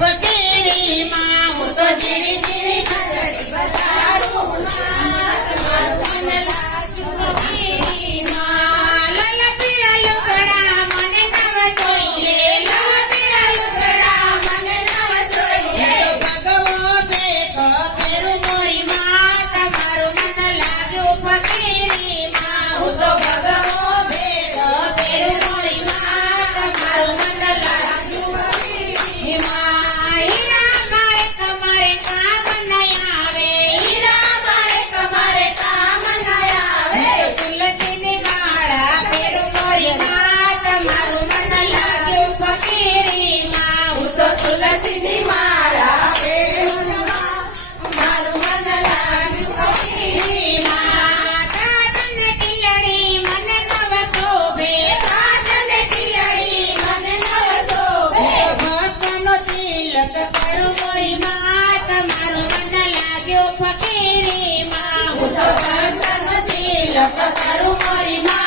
સજીડી માં હું સજીડી સજીડી બતાડું. મન લાગ્યો ફકીરી માં હું તો સંતનો કરું મારી માં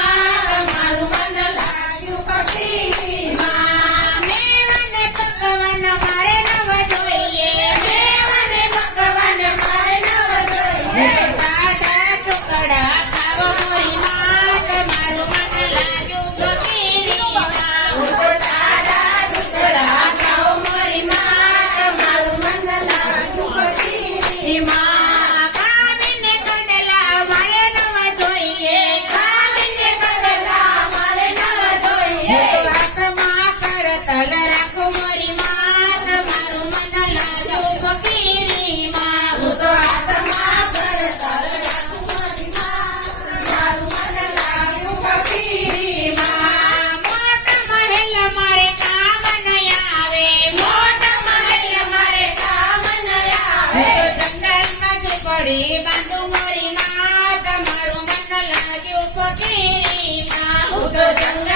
ફરી બાંધુ મોરી માં તમારું મન લાગ્યું ફકીરી માં